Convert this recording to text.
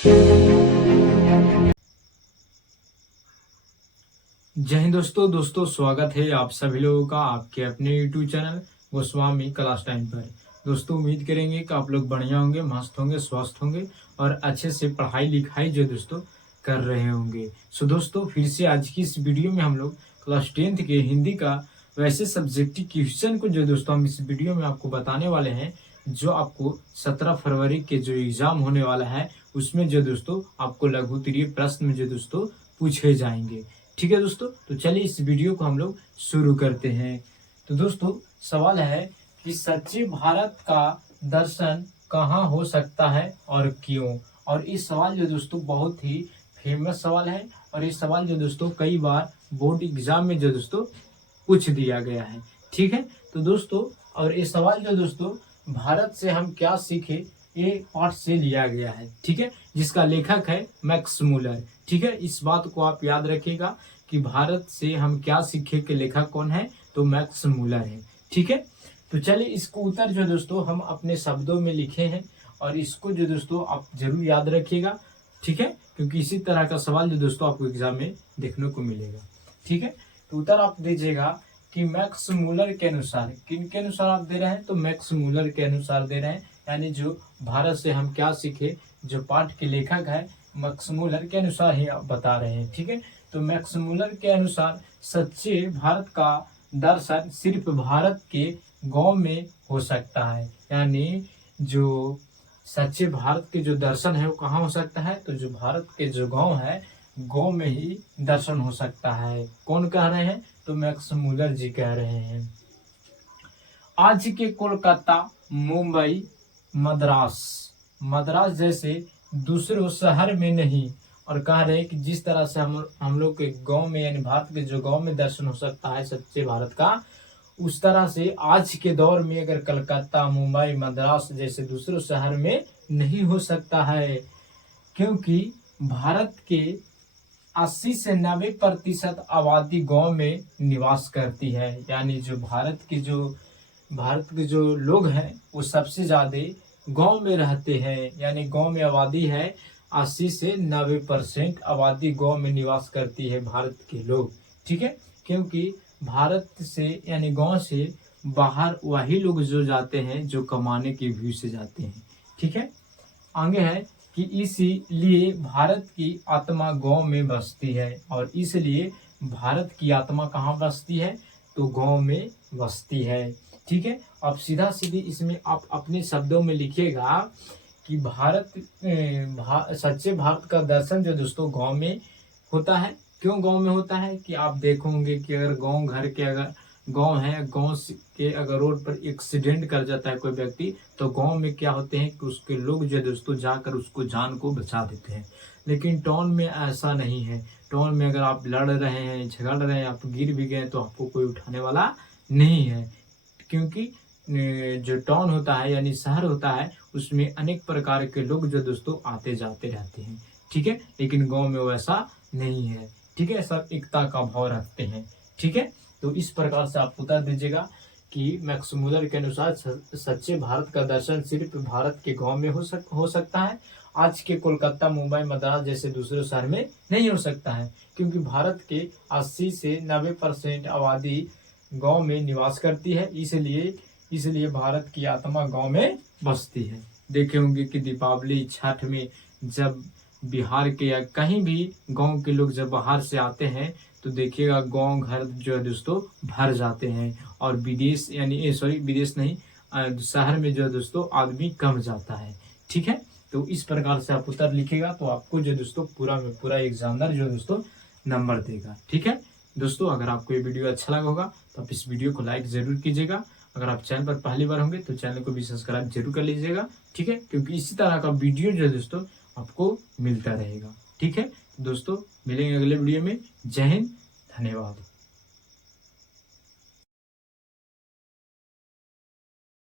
जय हिंद दोस्तों स्वागत है आप सभी लोगों का आपके अपने YouTube channel Goswami class time पर। दोस्तों उम्मीद करेंगे कि आप लोग बढ़िया होंगे, मस्त होंगे, स्वस्थ होंगे और अच्छे से पढ़ाई लिखाई जो दोस्तों कर रहे होंगे। सो दोस्तों फिर से आज की इस वीडियो में हम लोग क्लास 10th के हिंदी का वैसे सब्जेक्टिव क्वेश्चन को जो दोस्तों हम इस वीडियो में आपको बताने वाले हैं, जो आपको 17 फरवरी के जो एग्जाम होने वाला है उसमें जो दोस्तों आपको लघु उत्तरीय प्रश्न में जो दोस्तों पूछे जाएंगे। ठीक है दोस्तों, तो चलिए इस वीडियो को हम लोग शुरू करते हैं। तो दोस्तों सवाल है कि सच्चे भारत का दर्शन कहाँ हो सकता है और क्यों। और इस सवाल जो दोस्तों बहुत ही फेमस सवाल है और इस सवाल जो दोस्तों कई बार बोर्ड एग्जाम में जो दोस्तों पूछ दिया गया है। ठीक है, तो दोस्तों और ये सवाल जो दोस्तों भारत से हम क्या सीखे ये पाठ से लिया गया है। ठीक है, जिसका लेखक है मैक्स मूलर। ठीक है, इस बात को आप याद रखिएगा कि भारत से हम क्या सीखे के लेखक कौन है, तो मैक्स मूलर है। ठीक है, तो चलिए इसको उत्तर जो दोस्तों हम अपने शब्दों में लिखे हैं और इसको जो दोस्तों आप जरूर याद रखिएगा। ठीक है, क्योंकि इसी तरह का सवाल जो दोस्तों आपको एग्जाम में देखने को मिलेगा। ठीक है, तो उत्तर आप दीजिएगा कि मैक्स मूलर के अनुसार। किन के अनुसार आप दे रहे हैं, तो मैक्स मूलर के अनुसार दे रहे हैं, यानी जो भारत से हम क्या सीखे जो पाठ के लेखक है मैक्स मूलर के अनुसार ही आप बता रहे हैं। ठीक है, तो मैक्स मूलर के अनुसार सच्चे भारत का दर्शन सिर्फ भारत के गांव में हो सकता है। यानी जो सच्चे भारत के जो दर्शन है वो कहाँ हो सकता है, तो जो भारत के जो गांव है गांव में ही दर्शन हो सकता है। कौन कह रहे हैं, तो मैक्स मूलर जी कह रहे हैं। आज के कोलकाता, मुंबई, मद्रास जैसे दूसरे शहर में नहीं। और कह रहे हैं कि जिस तरह से हम लोग के गांव में यानी भारत के जो गांव में दर्शन हो सकता है सच्चे भारत का, उस तरह से आज के दौर में अगर कलकत्ता, मुंबई, मद्रास जैसे दूसरे शहर में नहीं हो सकता है, क्योंकि भारत के 80 से 90% आबादी गांव में निवास करती है। यानी जो भारत के जो लोग हैं वो सबसे ज्यादा गांव में रहते हैं। यानी गांव में आबादी है 80 से 90% आबादी गांव में निवास करती है भारत के लोग। ठीक है, क्योंकि भारत से यानी गांव से बाहर वही लोग जो जाते हैं जो कमाने की व्यू से जाते हैं। ठीक है, आगे है कि इसीलिए भारत की आत्मा गांव में बसती है। और इसलिए भारत की आत्मा कहाँ बसती है, तो गांव में बसती है। ठीक है, अब सीधा सीधी इसमें आप अपने शब्दों में लिखिएगा कि सच्चे भारत का दर्शन जो दोस्तों गांव में होता है। क्यों गांव में होता है कि आप देखोगे कि अगर गांव घर के अगर गांव है, गांव के अगर रोड पर एक्सीडेंट कर जाता है कोई व्यक्ति, तो गांव में क्या होते हैं कि उसके लोग जो दोस्तों जाकर उसको जान को बचा देते हैं। लेकिन टाउन में ऐसा नहीं है। टाउन में अगर आप लड़ रहे हैं, झगड़ रहे हैं, आप गिर भी गए तो आपको कोई उठाने वाला नहीं है। क्योंकि जो टाउन होता है यानी शहर होता है उसमें अनेक प्रकार के लोग जो दोस्तों आते जाते रहते हैं। ठीक है, लेकिन गांव में वैसा नहीं है। ठीक है, सब एकता का भाव रखते हैं। ठीक है, तो इस प्रकार से आप उत्तर दीजिएगा कि मैक्स मूलर के अनुसार सच्चे भारत का दर्शन सिर्फ भारत के गांव में हो सकता है। आज के कोलकाता, मुंबई, मद्रास जैसे दूसरे शहर में नहीं हो सकता है, क्योंकि भारत के 80 से 90% आबादी गांव में निवास करती है। इसलिए भारत की आत्मा गांव में बसती है। देखे होंगे कि दीपावली, छठ में जब बिहार के या कहीं भी गांव के लोग जब बाहर से आते हैं तो देखिएगा गांव घर जो है दोस्तों भर जाते हैं। और विदेश यानी विदेश नहीं, शहर में जो है दोस्तों आदमी कम जाता है। ठीक है, तो इस प्रकार से आप उत्तर लिखेगा तो आपको जो दोस्तों पूरा में पूरा एग्जामिनर जो दोस्तों नंबर देगा। ठीक है दोस्तों, अगर आपको ये वीडियो अच्छा लगा होगा तो आप इस वीडियो को लाइक जरूर कीजिएगा। अगर आप चैनल पर पहली बार होंगे तो चैनल को भी सब्सक्राइब जरूर कर लीजिएगा। ठीक है, क्योंकि इसी तरह का वीडियो जो है दोस्तों आपको मिलता रहेगा। ठीक है दोस्तों, मिलेंगे अगले वीडियो में। जय हिंद, धन्यवाद।